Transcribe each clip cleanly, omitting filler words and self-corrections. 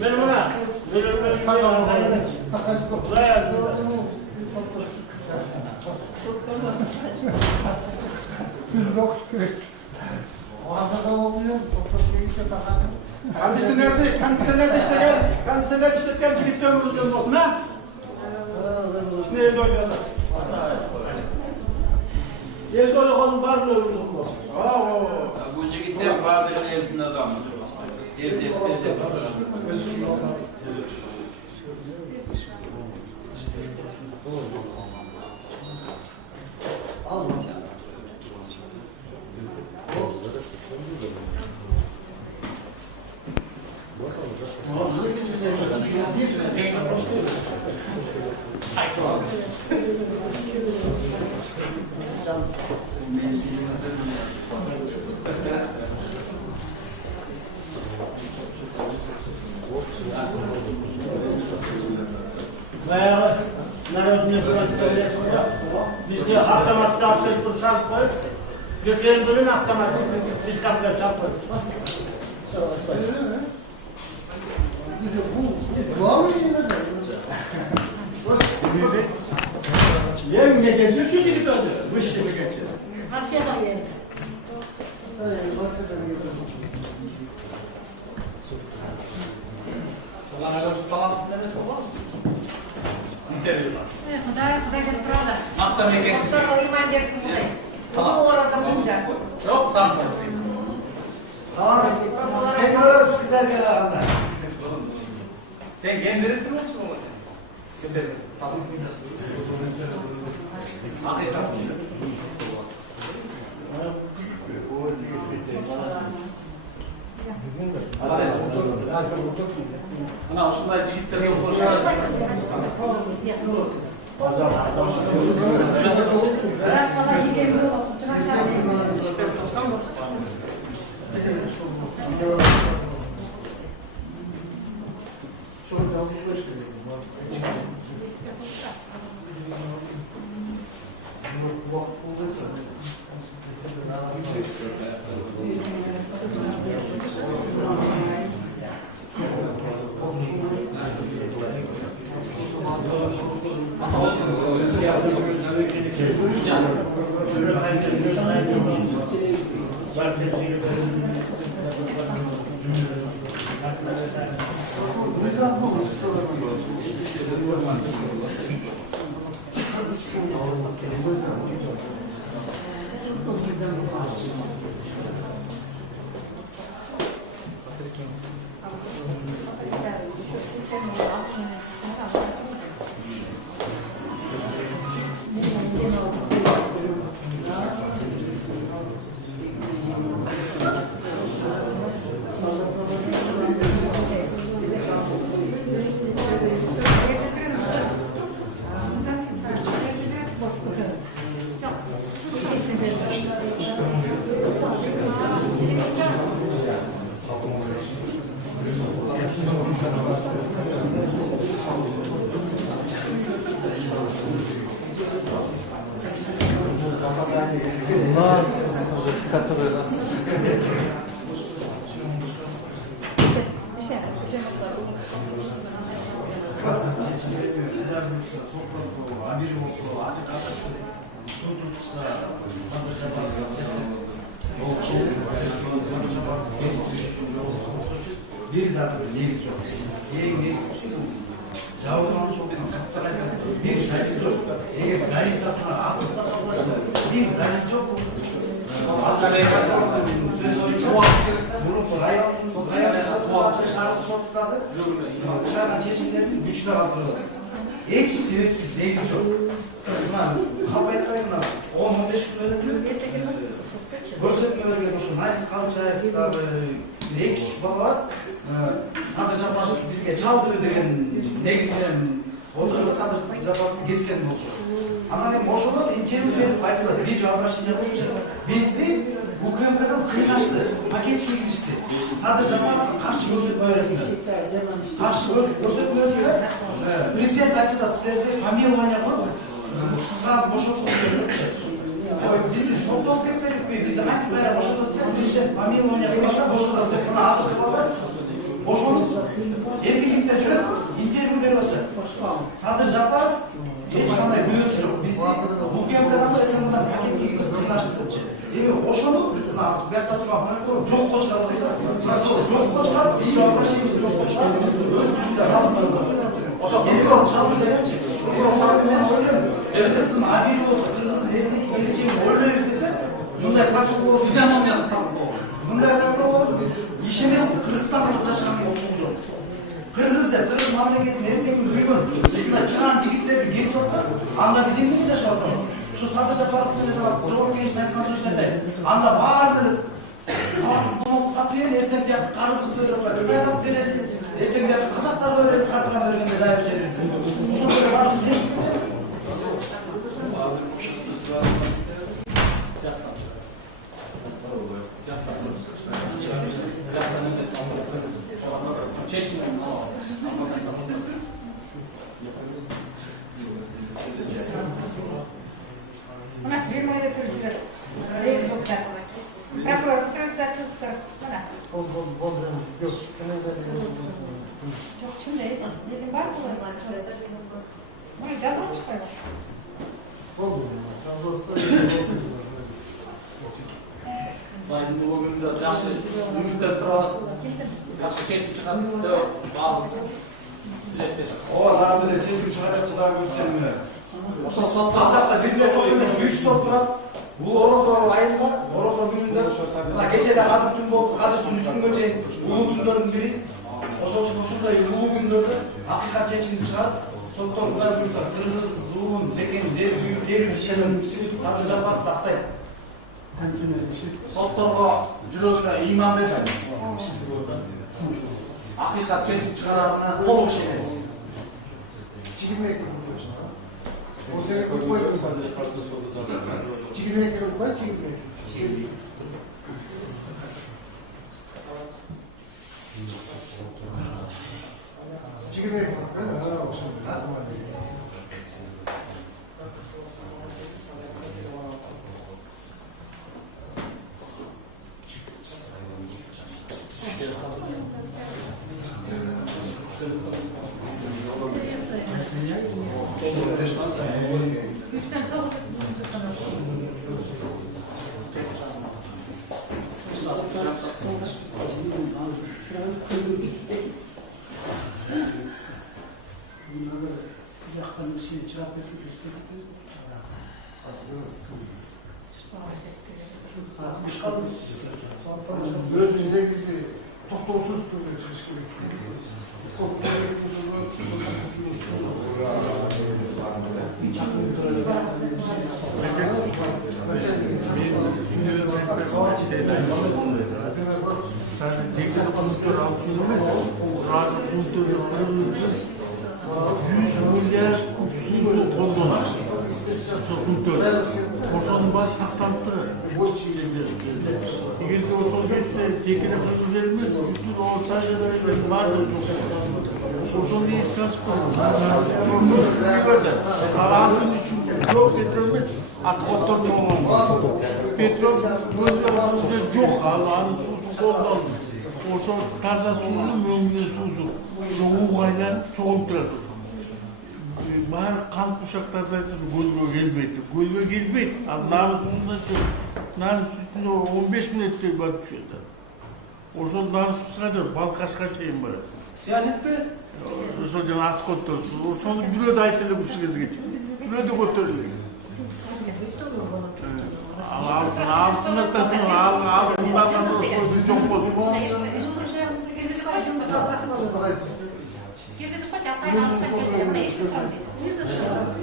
Ben ona Kendisi nerede işletken kilitli ömrümüzden olsun ha? Şimdi evde oynuyorlar. Evde oynayanın var mı ömrümüzden olsun? Bu çekitten Bahadır'ın evinde adamdır. Evde bizde avtomatda atlayıp sağlık koyup götüren bölüm avtomatı biz kapıya çarpıyoruz. Yem ne geçiyor şu çekip önce. Bu işte mi geçiyor? Nasıl yapayım? Ulan öyle şu falan demesi olmaz mı? İnteriyorlar. Куда же правда? Hatta ne geçiyor? Кто понимает версию музей? Bu orası bulunca. Yok sanma. Sen oraya Üsküdar gel ağabey. Sen kendini durur musun oğlum? Sen Hakikat. Ana şunlar cihitleri yok olacak. Раз она не говорила, вчера Который нас... Bir daha neyiz çok. Neyisi Cavurmanı çok bir gayet çok. Gayet tatlı. Akılda sallasın. Bir gayet çok. Aslında söz oyuncu bunu bu akşam şarkı sokaklarda şarkı çeşitlerinin güçlü kaldırıyorlar. Hiç sebepsiz neyiz çok. Kavga etmeyin lan. 10-15 gün öyle Görsetmeler bile boşun. Naris Kalçayev bir küçük baba var. Sadece başlık bizge çaldı degen negizden oturda sadece zapatı kesken olsun. Ama ne boş olup içeri verip aytılar. Video abraşınca boyunca bizde bu kıyımkadan kıynaştı. Paket çekilişti. Sadece zapatı karşı görsetme öğresinde. Karşı görsetme öğresinde. Prezident aytılar. Sizlerde familia yapalım. Sırası boş olup Bizni so'qol keksaylikmi? Bizni qaysi bayram boshlatsak, bizde помилование qilishib boshlatsak, buni asıl qilib boshlanib, erkingizde жүріп, intervyu berip atacak. Sadır Japarov hech qanday bilgisi yo'q. Biz bu kemdan SMdan paket kiygiz qilashdi. Endi o'shani asıl bu yerda turgan prokuror jo'q qo'shiladi deydi. Prokuror jo'q qo'shiladi, Ibrahim jo'q qo'shiladi. O'z kuchida rasmida. O'sha telefon chaldi deganchi. Prokuror bilan o'ylab, ertasiga abir bo'lsa, qirg'izning erkak o'ylaymiz desa, bunday prokuror Fizyonomiyasi tam bu. bunday prokuror biz ishimiz Qirg'izistonda yashashani yo'q. Qirg'izda Qirg'iz mamlakatini ertaga bugun bizlar chiqqan yigitlarni kesib olsa, anda biz endi yashayapmiz. Shu Sadir Japarovning birov kelishni aytgan so'zlarda, anda barni satıyor, ertaga qarz to'layaplar, qarz beradi. Ertaga qozoqlarga beradi, xalqlarga berganda dayab beradi. O'sha qarz Mana bemayla ko'rishlar. Facebookda. Prokuror suratda chiqdi. Mana. Bo'ldi. Yo'q, Yo'q, shunday. Lekin baribir buni jazo chiqadi. bo'ldi. Zaten bu bölümde yaxshi ümitler biraz yaxshi kesip çıkardı. Bazı dilekleşmiş. O lazımdır, çeşitli çıkaracak daha görüşenler. Oşan satsa Hatta bir de sonra 3 saat duran bu Orosor ayında, Orosor gününde gecede kadı tün oldu, kadı tün 3 gün önce ulu günlerin biri şurada ulu günlerde hakikat çeşitli çıkar. Soktor kadar görürsen, Kırgız, Zulun, Tekin, Der, Büyük, Der, Üçelim, Sadır Japarov taktaydı. Sottorga жүрөгүнө ыйман берсин. Акыйкат чечип чыгарасына толук ишенебиз. Çigirmek yapıyorsun. O sene koyuyoruz. Çigirmek yapıyor, çigirmek. Çigirmek yapıyor. Ben ara olsun. Üçten dokuz. Yaktan bir şey çıkart versin Gözünde bizi toplumsuz türlü çıkış gerekiyor. Ошонун баары сакталып турат. Эгерде ошол жерде жекеле кыргыздарыбыз бүтүн орта жерлердин баардыгы жок. Ошону эске алышып коюңуз. Алтын үчүн жок Петров эмес, аткоттор чоңойгон. Петров өзү жок, анын суусу колдон. Ошол таза суунун мөңгү суусу угайланып чогулуп турат. Баары калп ушактарды көлгө келбейт. Көлгө келбейт. Ал нарын суунда нарын сүтүнө 15 мүнөттөй барып түшөт. Ошол нарын суусуна балкашка чейин барат. Сиянетпи? Ошол жана аткоттор. Ошону бирөө да айтты эле ушул кезге чейин. Бирөө да көтөрүлдү. Алтын тасына ал мындан ошол жок болду.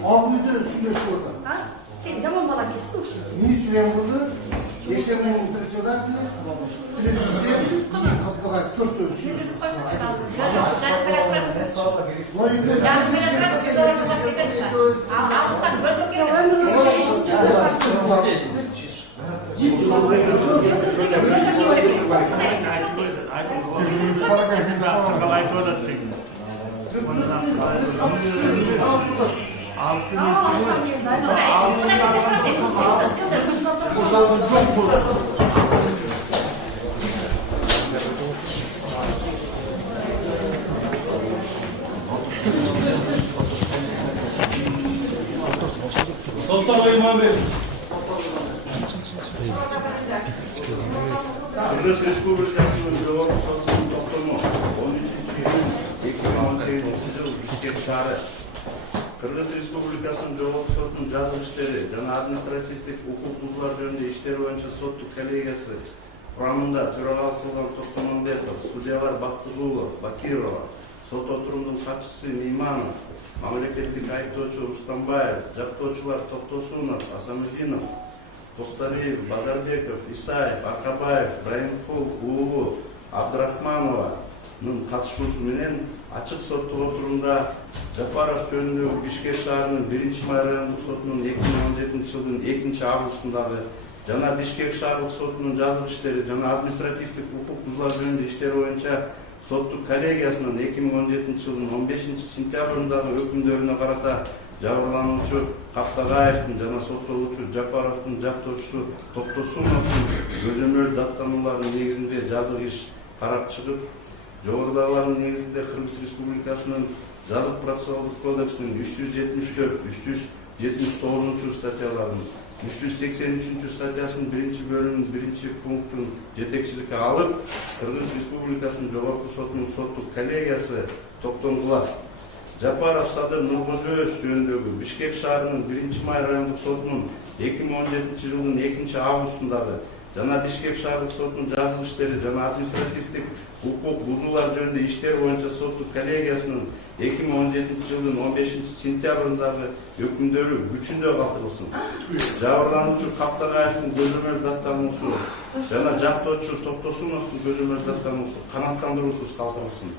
Ağabeyde üstüne şu orada. Sen camon bala kestin. Ministriyem burada. Esen'in председателі. Телевизорде kapkabay sört ölçüyor. Altı Dostlar Bayım Bey. Kırgız Respublikası'nın Cevap Sotu'nun toplumu 13. yıl 2018 yıl Bişkek şehri. Kırgız Respublikası'nın Cevap Sotu'nun жазgы иштери жана административдик укук бузуулар жөнүндө иштер боюнча соттук коллегиясы курамында төрагалык кылган Токтомамбетов, судьялар Бактыгулов, Бакирова, сот отурумдун катчысы Мейманов, мамлекеттик айыптоочу Рустамбаев, жактоочулар Токтосунов, Асамудинов, Косталиев, Базарбеков, Исаев, Аркабаев, Райымкул, Улуу, Абдрахманованын катышуусу менен ачык соттук отурумда Жапаров жөнүндөгү Бишкек шаарынын 1-май райондук сотунун 2017 жылдын 2-августундагы жана Бишкек шаардык сотунун жазгы иштери жана административдик укук бузуулар жөнүндө иштер боюнча соттук коллегиясынын 2017 жылдын 15-сентябрындагы өкүмдөрүнө карата жабырлануучу Каптагаевдин жана соттолуучу Жапаровдун жактоочусу Токтосуновдун көзөмөл даттанууларынын негизинде жазык иш карап чыгып, жогорудагылардын негизинде Кыргыз Республикасынын жазык процессуалдык кодексинин 374-379 статьяларынын 383 статьясынын 1-бөлүмүнүн 1-пунктун жетекчиликке алып, Кыргыз Республикасынын жогорку сотунун соттук коллегиясы токтомдулар. Жапаров Садыр Нуркожоевич жөнүндөгү Бишкек шаарынын 1-май райондук сотунун 2017 жылдын 2-августундагы жана Бишкек шаардык сотунун жазгы иштери жана административдик укук бузуулар жөнүндө иштер боюнча соттук коллегиясынын 2017 жылдын 15-сентябрындагы өкүмдөрү күчүндө калтырылсын. Жабырлануучу Каптагаевдин көзөмөл даттануусу жана жактоочу Токтосуновдун көзөмөл даттануусу канааттандыруусуз калтырылсын.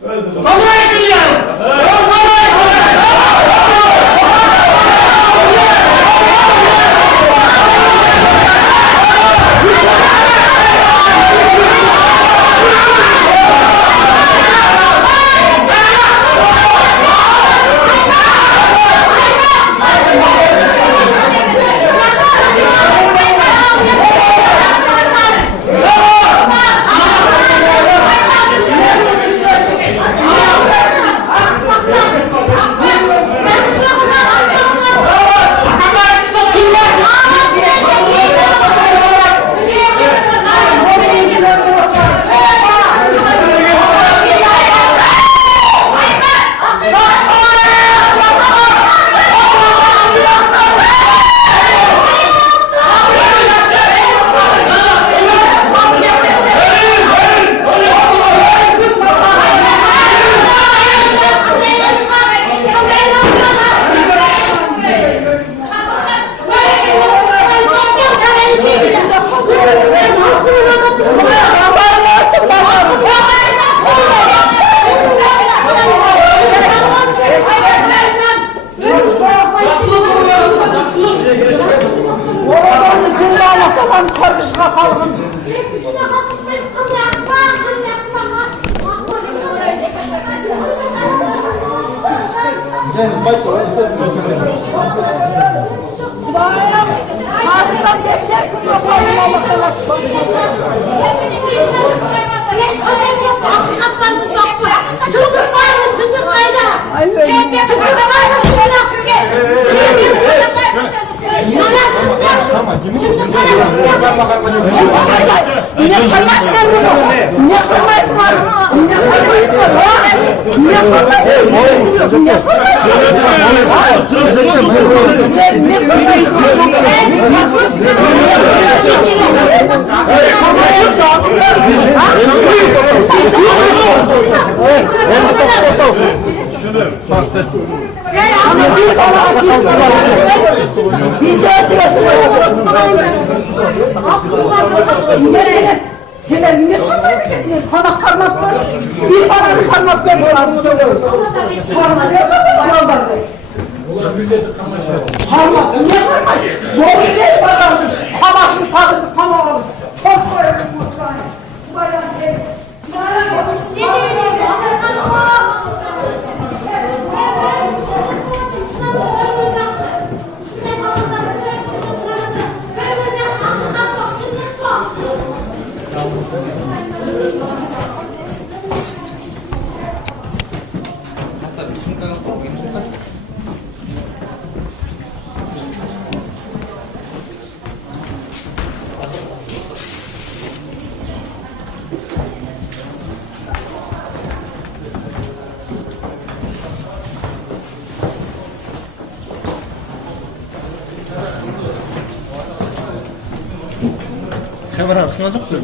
Kamera sınacak mı?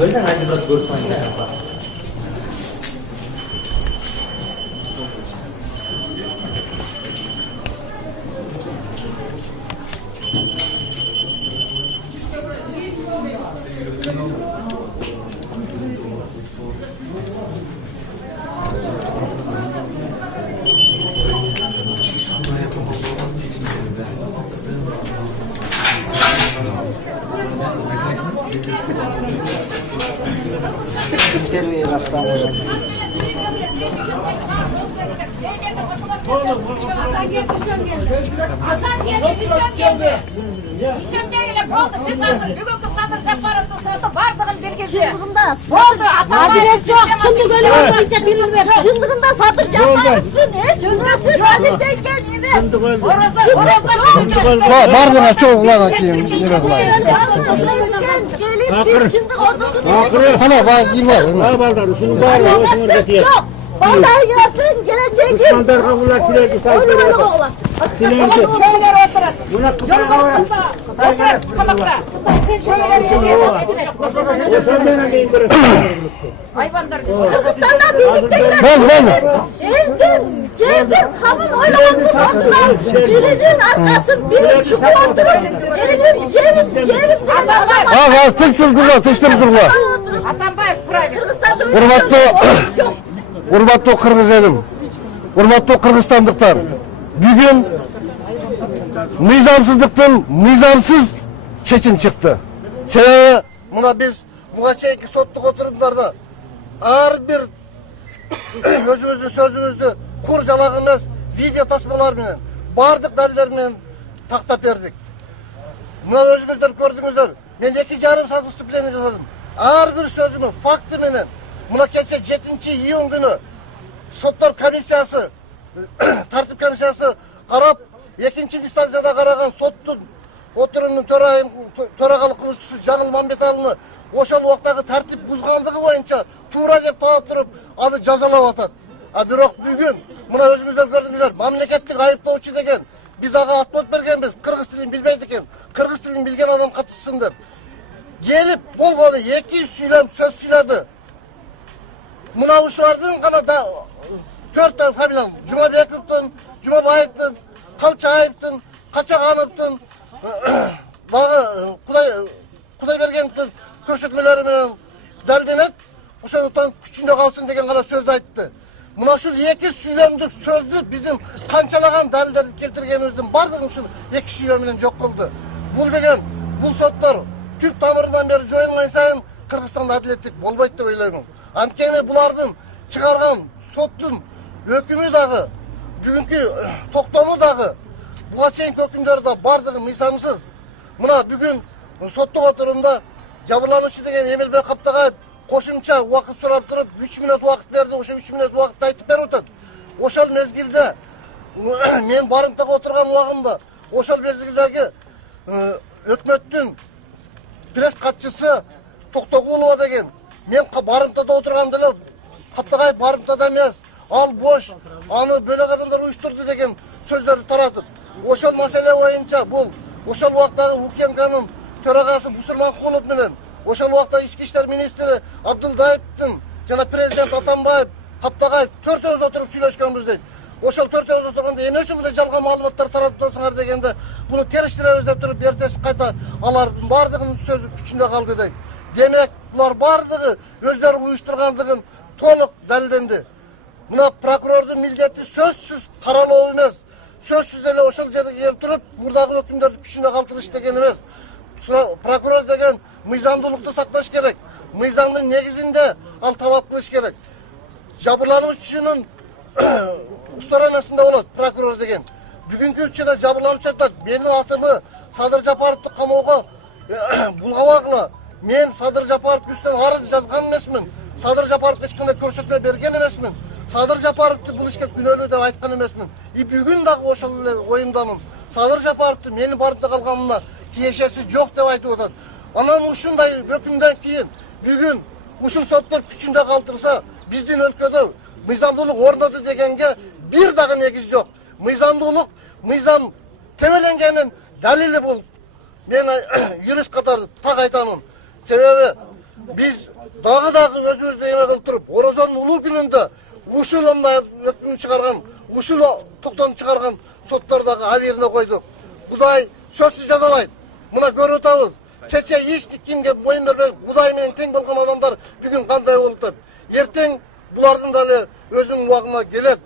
Böyle hadi biraz görsen ya. Первый раз там уже. Hasan geldi, vizyon geldi. İşemdeyle oldu. Biz hazır bugünkü satır ceparatı sırada bardığın bilgisi. Çıldığında Oldu. adres yok. Şimdi böyle olmayınca bilinmez. Çıldığında satır yaparsın. Hiç ülkesin halinden geldi. Bardına çok ulan akıyım. Evet lan. Gelip biz çıldık orada Hala daha iyi var. yok. Vallahi gelsin gelecek. Oynamanı oğlan. Şeyler oturun. Yollar kısa. Oturun kamakta. Hayvanlar Kırgızistan'da birlikteler. Geldim. Kabın oynamanı ordular. Birinin arkasın, biri çukur oturun. Yerim. Az tıştırdılar. Atambayev private. Kırgızistan'da Hurmatlı Kırgız elim, hurmatlı Kırgızstanlıklar, bugün nizamsız çekim çıktı. Sebebi buna biz buga çeyki sotluk oturumlarda ağır bir özümüzdü, sözümüzdü kurcalağımız video tasmalar bilen, bardık daliller bilen taktap verdik. Buna özünüzler gördüğünüzler, ben 2,5 saat üstüpleni jasadım. Ağır bir sözümü, faktı menen, buna keçe 7. iyun günü Sotlar Komissiyası, Tartip Komissiyası qarab, 2. instansiyada qaragan sottun oturumunun төрағалық qiluvchisi Жаңыл Мамбеталыны ошол убактагы тартип бузгандыгы боюнча туура деп таап туруп, аны жазалап атат. А бирок бүгүн мына өзүңүздөр көрдүңүздөр, мамлекеттик айыптоочу деген биз ага отбот бергенбиз, кыргыз тилин билбейт экен, кыргыз тилин билген адам катышсын деп. Келип болгону 200 сүйлөм сөз сүйлөдү. Мына ушулардын гана 4 фамилия, Жумабековдун, Жумабаевдин, Калчаевдин, Качагановдун, Кудайбергеновдун көрсөтмөлөрү менен далденет. Ошондуктан күчүндө калсын деген гана сөздү айтты. Мына ушул 2 сүйлөмдүк сөздү биздин канчалаган далилдерди келтиргенибиздин бардыгын ушул 2 сүйлөм менен жок кылды. Бул соттор түп тамырынан бери жоюлган сайын Кыргызстанда адилеттик болбойт деп ойлоймун. Анткени булардын чыгарган соттун өкүмү дагы, бүгүнкү токтому дагы, буга чейинки өкүмдөр да бардыгы мыйзамсыз. Мына бүгүн соттук отурумда жабырлануучу деген Эмилбек Каптагаев кошумча убакыт сурап туруп 3 мүнөт убакыт берди. Ошо 3 мүнөт убакытты айтып берип атат. Ошол мезгилде мен барымтага отурган убагымда ошол мезгилдеги өкмөттүн пресс катчысы Токтогулова деген мен барымтада отурганда эле Каптагаев барымтада эмес, ал бош, аны бөлөк адамдар уюштурду деген сөздөрдү таратып, ошол маселе боюнча бул ошол убактагы УКМКнын төрагасы Бусурманкулов менен ошол убакта ички иштер министри Абдулдаевдин жана президент Атамбаев, Каптагаев төртөөбүз отуруп сүйлөшкөнбүз дейт. Ошол төртөөбүз отурганда эмне үчүн мындай жалган маалыматтар таратып атасыңар дегенде, буну териштиребиз деп туруп эртеси кайта алардын бардыгынын сөзү күчүндө калды дейт. Демек, булар бардыгы өздөрү уюштургандыгын толук далилденди. Мына прокурордун милдети сөзсүз каралоо эмес, сөзсүз эле ошол жерге келип туруп, мурдагы өкүмдөрдү күчүндө калтырыш деген эмес. Прокурор деген мыйзамдуулукту сакташ керек. Мыйзамдын негизинде ал талап кылыш керек. Жабырлануучунун restoranasında болады прокурор деген. Бүгінгі күнде жабырланып жатат. Менің атымы Садыр Жапаровты қамауға бұлғауағыла. Мен Садыр Жапаров үстінен арыз жазған емесмін. Садыр Жапаров ешқандай көрсетме берген емесмін. Садыр Жапаровты бұл ішке күнәлі деп айтқан емесмін. Бүгін дағы ошол ойымдамын. Садыр Жапаровты менің барымда қалғанына тиешесі жоқ деп айтып отыр. Анан ушундай өкүмдөн кийин бүгүн ушул соттор күчүндө калтырса, биздин өлкөдө мыйзамдуулук орноду дегенге бир дагы негиз жок. Мыйзамдуулук, мыйзам тебеленгенин далили бул. Мен юрист катары так айтамын. Себеби биз дагы өзүбүздү эме кылып туруп, Орозонун улуу күнүндө ушул өкүм чыгарган, ушул токтом чыгарган соттордогу абийирине койдук. Кудай сөзсүз жазалайт. Мына көрүп атабыз. Кече эч кимге моюн бербей, Кудай менен тең болгон адамдар бүгүн кандай болуп атат. Эртең булардын дагы өзүнүн убагына келет.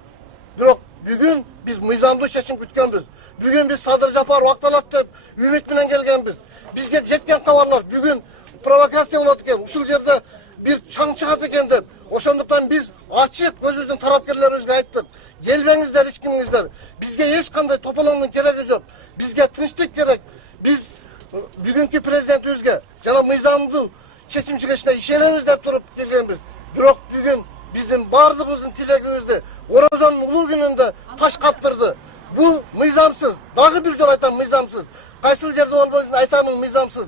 Бирок бүгүн биз мыйзамдуу чечим күткөнбүз. Бүгүн биз Садыр Жапаров акталат деп үмүт менен келгенбиз. Бизге жеткен кабарлар бүгүн провокация болот экен. Ушул жерде бир чаң чыгат экен деп. Ошондуктан биз ачык өзүбүздүн тарапкерлерибизге айттык. Келбеңиздер эч кимиңиздер. Бизге эч кандай тополоңдун кереги жок. Бизге тынчтык керек. Биз бүгүнкү президентибизге жана мыйзамдуу чечим чыгышына ишенебиз деп туруп келгенбиз. Бирок бүгүн биздин баардыгыбыздын тилегибизди Орозонун улуу күнүндө таш каптырды. Бул мыйзамсыз. Дагы бир жолу айтам, мыйзамсыз. Кайсыл жерде болбойсун айтамын, мыйзамсыз.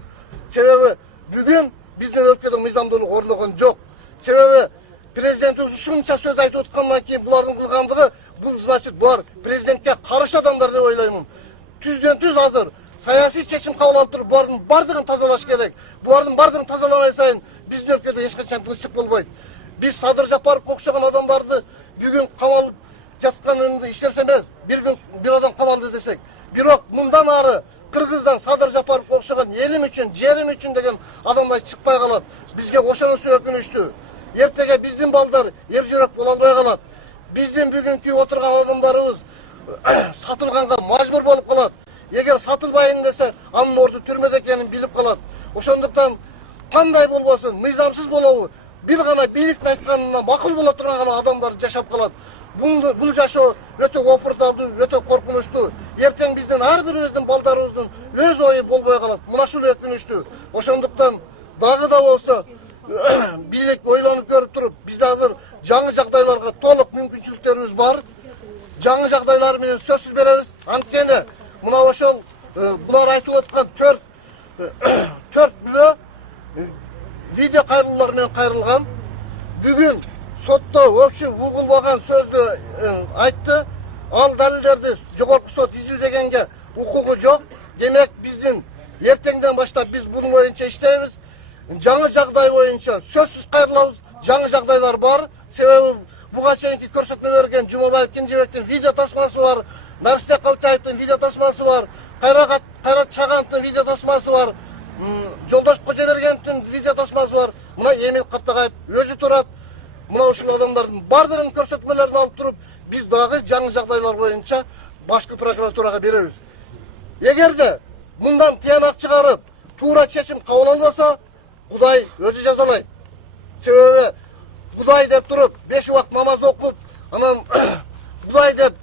Себеби бүгүн биздин өлкөдө мыйзамдуулук орногон жок. Себеби президентибиз ушунча сөз айтып аткандан кийин булардын кылгандыгы, бул значит булар президентке каршы адамдар деп ойлоймун. Түздөн түз азыр саясий чечим кабыл алып туруп, булардын бардыгын тазалаш керек. Булардын бардыгын тазаламай сайын биздин өлкөдө эч качан тынчтык болбойт. Биз Садыр Жапаровго окшогон адамдарды бүгүн камалып жатканын иштерсе эмес, бир адам камалды десек. Бирок мындан ары Кыргыздан Садыр Жапаровго окшогон элим үчүн, жерим үчүн деген адамдар чыкпай калат. Бизге ошонусу өкүнүчтүү. Эртеге биздин балдар эр жүрөк боло албай калат. Биздин бүгүнкү отурган адамдарыбыз сатылганга мажбур болуп калат. Эгер сатылбайын десе, анын орду түрмөдө экенин билип калат. Ошондуктан кандай болбосун, мыйзамсыз болобу, бир гана бийликтин айтканына макул боло турган гана адамдар жашап калат. Бул жашоо өтө опурталдуу, өтө коркунучтуу. Эртең биздин ар бирибиздин балдарыбыздын өз ою болбой калат. Мына ушул өкүнүчтүү. Ошондуктан дагы да болсо бийлик ойлонуп көрүп туруп, бизде азыр жаңы жагдайларга толук мүмкүнчүлүктөрүбүз бар. Жаңы жагдайлар менен сөзсүз беребиз. Анткени мына ошол булар айтып аткан 4 бүлө видео кайрылуулар менен кайрылган. Бүгүн сотто өпчү угулбаган сөздү айтты. Ал далилдерди жогорку сот изилдегенге укугу жок. Демек биздин эртеңден баштап биз бунун боюнча иштейбиз. Жаңы жагдай боюнча сөзсүз кайрылабыз. Жаңы жагдайлар бар. Себеби буга чейинки көрсөтмө берген Жумабаев Кенжебектин видео тасмасы бар. Нарыстек Калчаевдин видео тасмасы бар. Кайрат Чагановдун видео тасмасы бар. Жолдош Кожобергеновдун видео тасмасы бар. Мына Эмил Каптагаев өзү турат. Мына ушул адамдардын бардыгынын көрсөтмөлөрүн алып туруп, биз дагы жаңы жагдайлар боюнча башкы прокуратурага беребиз. Эгерде мындан тыянак чыгарып, туура чечим кабыл албаса, Кудай өзү жазалайт. Себеби Кудай деп туруп, 5 убакыт намаз окуп, анан Кудай деп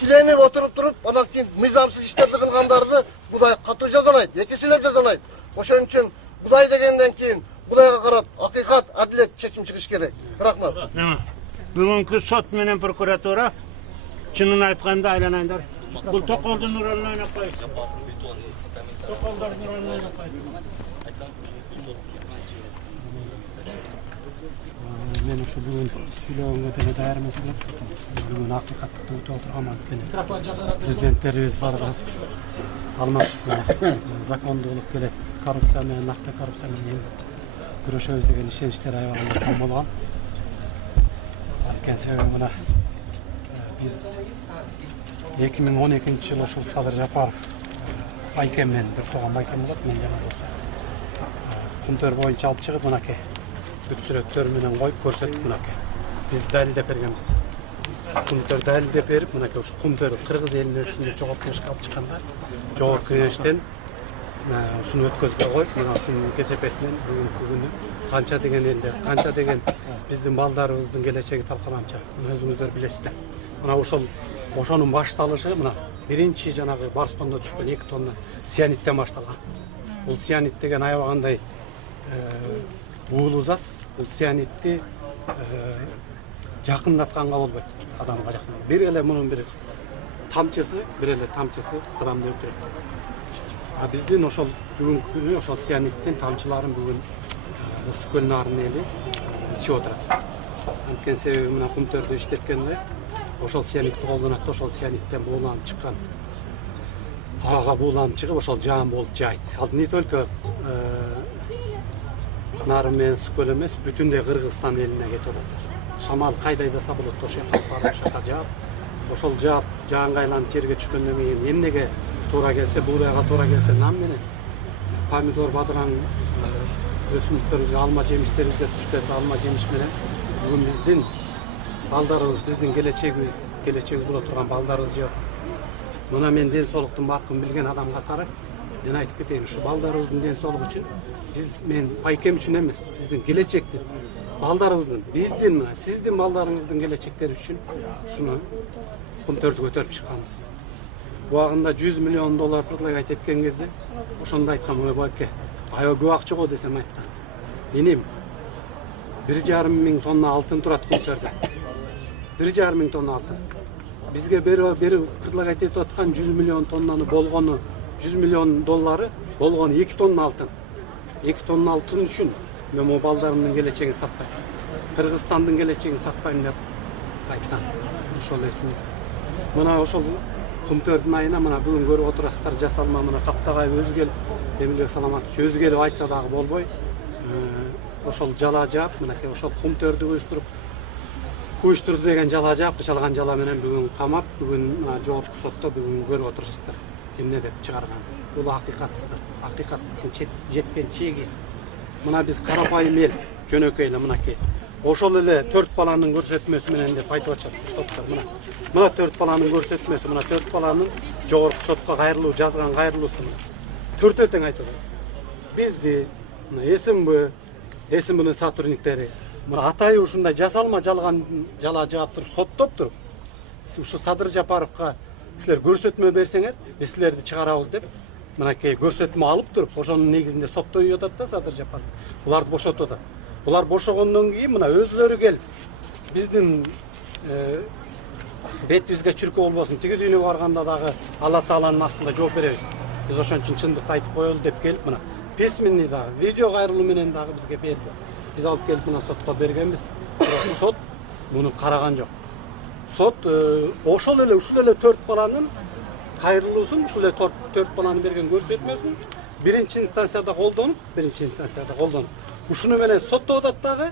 тиленип отуруп туруп, анан кийин мыйзамсыз иштерди кылгандарды Кудай катуу жазалайт, экисилеп жазалайт. Ошон үчүн Кудай дегенден кийин Кудайга карап, акыйкат, адилет чечим чыгыш керек. Рахмат. Бүгүнкү сот менен прокуратура чынын айтканда айланайындар. Бул Токолдун ролун ойноп коюш. Токолдун ролун ойноп коюш. Мен ушу бүгүн сүйлөгөнгө деле даяр эмесмин. Бүгүн акыйкатты утуп отурган анткени президенттерибиз аркылуу алмашып закондуулук келет, коррупция менен, акты коррупция менен күрөшөбүз деген ишеничтер аябагында чоң болгон. Анткени себеби мына биз 2012-жылы ушул Садыр Жапаров Байкем менен бир тууган Байкем болот, мен жана досум. Кумтөр боюнча алып чыгып мынакей бүт сүрөттөр менен коюп көрсөттүк мынакей. Биз далилдеп бергенбиз. Кумтөр далилдеп берип, мынакей ушу кумтөр Кыргыз элинин өтүсүндө жогорку кеңешке алып чыкканда, жогорку кеңештен ушуну өткөзгө коюп, мына ушунун кесепетинен бүгүнкү күнү канча деген элдер, канча деген биздин балдарыбыздын келечеги талкаланып жатат. Өзүңүздөр билесиздер. Мына ошонун башталышы мына биринчи жанагы Барскондо түшкөн 2 тонна цианиттен башталган. Бул цианит деген аябагандай уулуу зат. Бул цианитти жакындатканга болбойт адамга жакын. Бир эле мунун бир тамчысы адамды өлтүрөт. А биздин ошол бүгүнкү күнү ошол цианиттин тамчыларын бүгүн Ысык көл наарынын эли ичип отурат. Анткени себеби мына кумтөрдү иштеткенде ошол цианитти колдонот да, ошол цианиттен бууланып чыккан ага бууланып чыгып ошол жаан болуп жайт. Ал не только Нарын менен Ысык көл эмес, бүтүндөй Кыргызстан элине кетип атат. Шамал кайда айдаса болот, ошол жака барып, ошол жака жаап, ошол жаап жаанга айланып жерге түшкөндөн кийин эмнеге туура келсе, буурайга туура келсе, нам менен помидор, бадыраң өсүмдүктөрүбүзгө, алма жемиштерибизге туш келсе, алма жемиш менен бүгүн биздин балдарыбыз, биздин келечегибиз боло турган балдарыбыз жеп атат. Мына мен ден соолуктун баркын билген адам катары мен айтып кетейин, ушу балдарыбыздын ден соолугу үчүн мен пайкем үчүн эмес, биздин келечектин, балдарыбыздын, биздин мына сиздин балдарыңыздын келечектери үчүн ушуну кумтөрдү көтөрүп чыкканбыз. Убагында $100 миллион предлагать эткен кезде ошондо айткам, ой байке, аябай көп акча го десем айткан. Энем 1,5 миң тонна алтын турат кумтөрдө. 1,5 миң тонна алтын. Бизге бери предлагать этип аткан 100 миллион тоннаны болгону, $100 миллион болгону 2 тонна алтын. 2 тонна алтын үчүн мен могу балдарымдын келечегин сатпайм. Кыргызстандын келечегин сатпайм деп айткан. Ошол эсимде. Мына ошол кумтөрдүн айына мына бүгүн көрүп отурасыздар, жасалма мына Каптагай өзгел, Эмилбек Саламатович өзгелип айтса дагы болбой. Ошол жала жаап, мынакей ошол кумтөрдү уюштурду деген жала жаап, жалган жала менен бүгүн камап, бүгүн жогорку сотто бүгүн көрүп отурасыздар. Эмне деп чыгарган? Бул акыйкатсыздык. Акыйкатсыздыктын жеткен чеги. Мына биз карапайым эл, жөнөкөй эле мынакей. Ошол эле 4 баланын көрсөтмөсү менен деп айтып атышат соттор. Мына 4 баланын көрсөтмөсү, мына 4 баланын жогорку сотко кайрылуу жазган кайрылуусу. 4 тең айтып атат. Бизди СМБнын сотрудниктери мына атайы ушундай жасалма жалган жала жаап туруп соттоп туруп, ушу Садыр Жапаровго силер көрсөтмө берсеңер, биз силерди чыгарабыз деп мынакей көрсөтмө алып туруп, ошонун негизинде соттой атат да Садыр Жапаров. Буларды бошотуп атат. Булар бошогондон кийин мына өзлөрү келип биздин бетибизге чүркө болбосун, тиги дүйнөгө барганда дагы Алла Тааланын астында жооп беребиз. Биз ошон үчүн чындыкты айтып коелу деп келип мына письменный дагы, видео кайрылуу менен дагы бизге берди. Биз алып келип мына сотко бергенбиз. Сот муну караган жок. Сот ушул эле 4 баланын кайрылуусун, ушул эле 4 баланын берген көрсөтмөсүн биринчи инстанцияда колдонуп, ушуну менен соттоп атат дагы.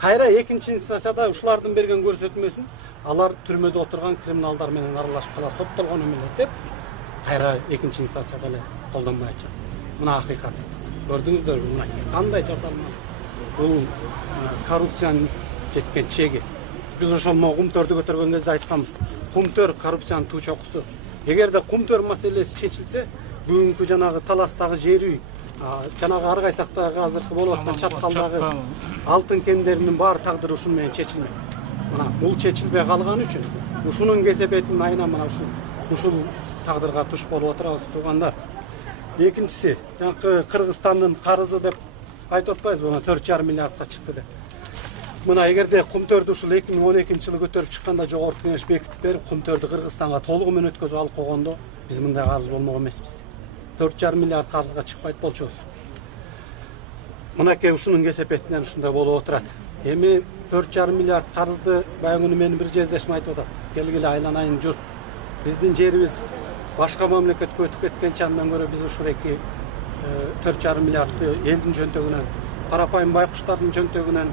Кайра экинчи инстанцияда ушулардын берген көрсөтмөсүн алар түрмөдө отурган криминалдар менен аралашып кала соттолгону менен деп кайра экинчи инстанцияда эле колдонбой атышат. Мына акыйкатсыздык. Көрдүңүздөрбү мына кандай жасалма? Бул коррупциянын жеткен чеги. Биз ошол кумтөрдү көтөргөн кезде айтканбыз. Кумтөр коррупциянын туу чокусу. Эгерде кумтөр маселеси чечилсе, бүгүнкү жанагы таластагы жер үй, жанагы ар кайсактагы азыркы болуп аткан чаткалдагы алтын кендеринин баары тагдыры ушун менен чечилмек. Мына бул чечилбей калган үчүн ушунун кесепетинин айына мына ушул тагдырга туш болуп отурабыз туугандар. Экинчиси, жанакы Кыргызстандын карызы деп айтып атпайбызбы, мына 4,5 миллиардка чыкты деп. Мына эгерде кумтөрдү ушул 2012-жылы көтөрүп чыкканда жогорку кеңеш бекитип берип, кумтөрдү Кыргызстанга толугу менен өткөзүп алып койгондо биз мындай карыз болмок эмеспиз. 4,5 миллиард карызга чыкпайт болчубуз. Мынакей ушунун кесепетинен ушундай болуп отурат. Эми 4,5 миллиард карызды баягы күнү менин бир жердешим айтып атат. Келгиле айланайын журт. Биздин жерибиз башка мамлекетке өтүп кеткенче андан көрө биз ушул 4,5 миллиардты элдин жөнтөгүнөн, карапайым байкуштардын жөнтөгүнөн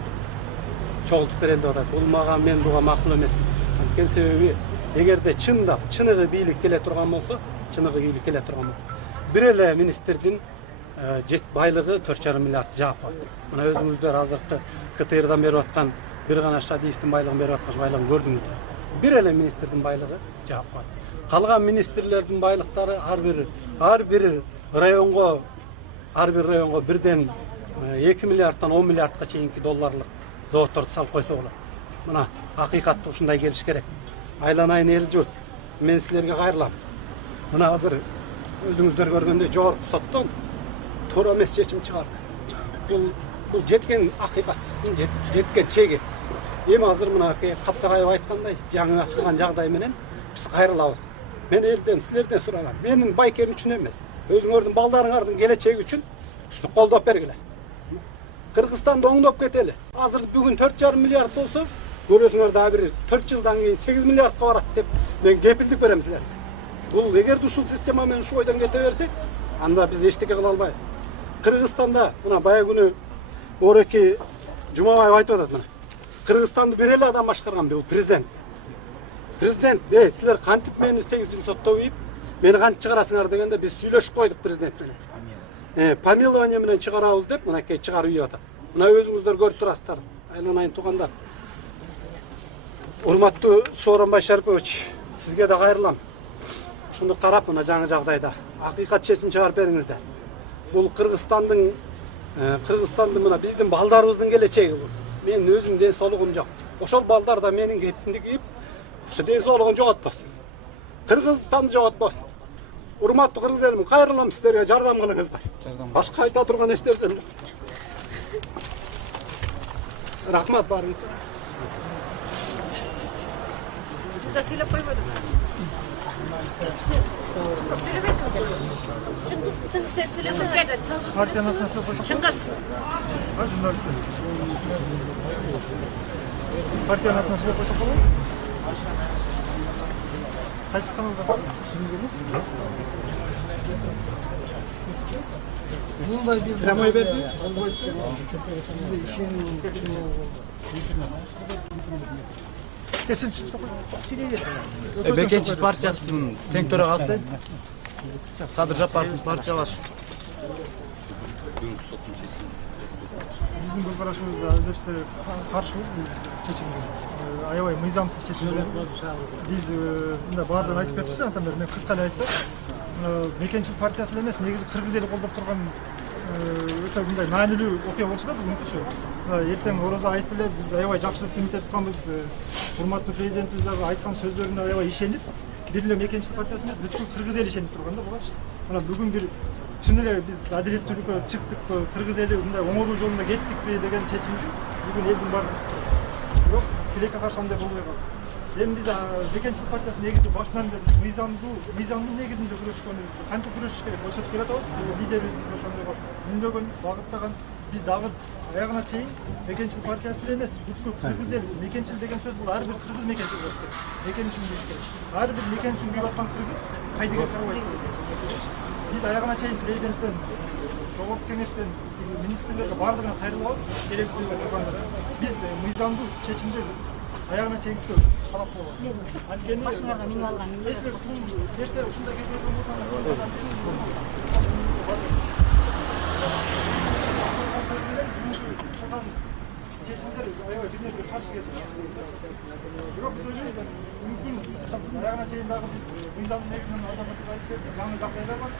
чогултуп берели деп атат. Бул мен буга макул эмес. Анткени себеби эгерде чындап чыныгы бийлик келе турган болсо, бир эле министрдин байлыгы 4,5 миллиард жаап коет. Мына өзүңүздөр азыркы КТРдан берип аткан бир гана Шадиевдин байлыгын берип аткан байлыгын көрдүңүздөр. Бир эле министрдин байлыгы жаап коет. Калган министрлердин байлыктары ар бир районго, ар бир районго бирден 2 миллиардтан 10 миллиардка чейинки долларлык заводдорду салып койсо болот. Мына акыйкатты ушундай келиш керек. Айланайын эл журт. Мен силерге кайрылам. Мына азыр өзүңүздөр көргөндөй жогорку соттон туура эмес чечим чыгарды. Бул жеткен акыйкат, жеткен чеги. Эми азыр мына Каптагаев айткандай жаңы ачылган жагдай менен биз кайрылабыз. Мен элден, силерден суранам. Менин байкем үчүн эмес, өзүңөрдүн балдарыңардын келечеги үчүн ушуну колдоп бергиле. Кыргызстанды оңдоп кетели. Азыр бүгүн 4,5 миллиард болсо, көрөсүңөр дагы бир 4 жылдан кийин 8 миллиардка барат деп мен кепилдик берем силерге. Бул эгерде ушул система менен ушу ойдон кете берсек, анда биз эчтеке кыла албайбыз. Кыргызстанда мына бая күнү Ореки Жумабаев айтып атат мына. Кыргызстанды бир эле адам башкарган бул президент. Президент, силер кантип мени 8 жыл соттоп, мени кантип чыгарасыңар дегенде биз сүйлөшүп койдук президент менен. Помилование менен чыгарабыз деп мынакей чыгарып ийип атат. Мына өзүңүздөр көрүп турасыздар. Айланайын туугандар. Урматтуу Сооронбай Шарипович, сизге да кайрылам. Ушуну карап мына жаңы жагдайда акыйкат чечим чыгарып бериңиздер. Бул Кыргызстанды мына биздин балдарыбыздын келечеги бул. Мен өзүм ден соолугум жок. Ошол балдар да менин кепимди кийип, ушу ден соолугун жоготпосун. Кыргызстанды жоготпосун. Урматтуу кыргыз элим, кайрылам сиздерге, жардам кылыңыздар. Башка айта турган эч нерсем жок. Рахмат барыңыздар. Сөйлеп койбодум. Сөйлебейсиң деп. Чыңгыз сөйлөп. Партиянын атынан сөйлөп. Чыңгыз. Партиянын атынан сөйлөп койсок болобу? Кайсы каналдасыз? Прямой берди. Бекенчи партиясынын тең төрагасы Садыр Жапаровдун партиялаш. Биздин көз карашыбыз албетте каршыбыз чечимге. Аябай мыйзамсыз чечим. Биз мында баардыгын айтып кетишти жантандар. Мен кыска эле айтсам, Бекенчил партиясы эле эмес, негизи кыргыз эли колдоп турган өтө мындай маанилүү окуя болчу да бүгүнкүчө. Эртең орозо айтып эле биз аябай жакшылык үмүт этип атканбыз. Урматтуу президентибиз дагы айткан сөздөрүнө аябай ишенип, бир эле Бекенчил партиясы эмес, бүткүл кыргыз эли ишенип турган да булачы. Мына бүгүн бир чын эле биз адилеттүүлүккө чыктыкпы, кыргыз эли мындай оңоруу жолунда кеттикпи деген чечимди бүгүн элдин баары бирок тилекке каршы андай болбой калды. Эми биз Бекенчил партиясы негизи башынан бери мыйзамдын негизинде күрөшкөнбүз. Кантип күрөшүш керек көрсөтүп бератабыз. Лидерибиз бизге ошондой мүндөгөн, багыттаган. Биз дагы аягына чейин Бекенчил партиясы эле эмес, бүткүл кыргыз эл. Мекенчил деген сөз бул ар бир кыргыз мекенчил болуш керек. Мекен үчүн күйүш керек. Ар бир мекен үчүн күйүп аткан кыргыз кайдыга карабайт. Биз аягына чейин президенттен, жогорку кеңештен, министрлерге баардыгына кайрылабыз. Керектүү турганда биз мыйзамдуу чечимди аягына чейин талап болобуз. Анткени башыңарга минип алган нерсе ушундай кетип болсо чечимдер аябай бир нерсе каршы келет. Бирок биз ойлойбуз, мүмкүн аягына чейин дагы мыйзамдын негизинен азаматтык айтып берди. Жаңы жагдайлар бар.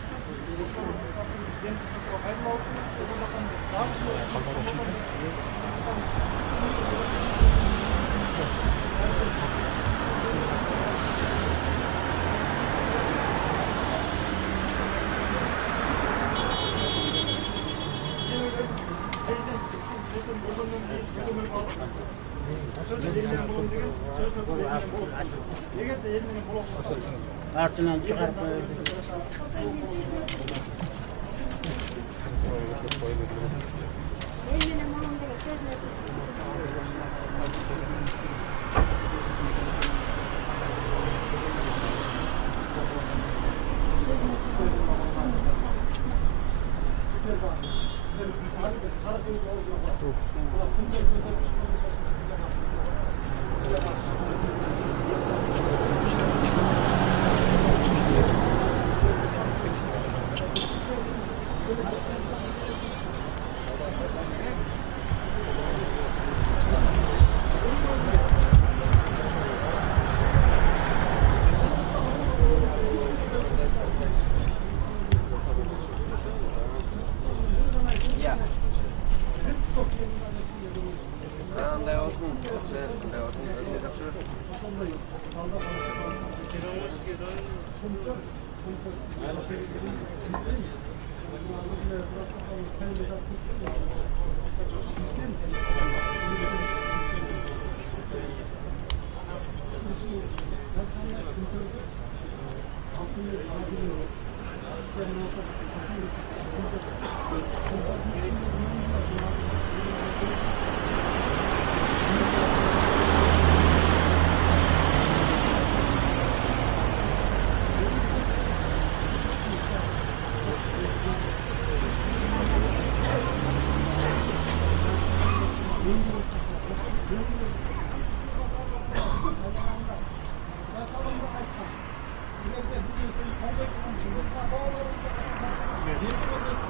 Артынан чыгарып койду. Thank you.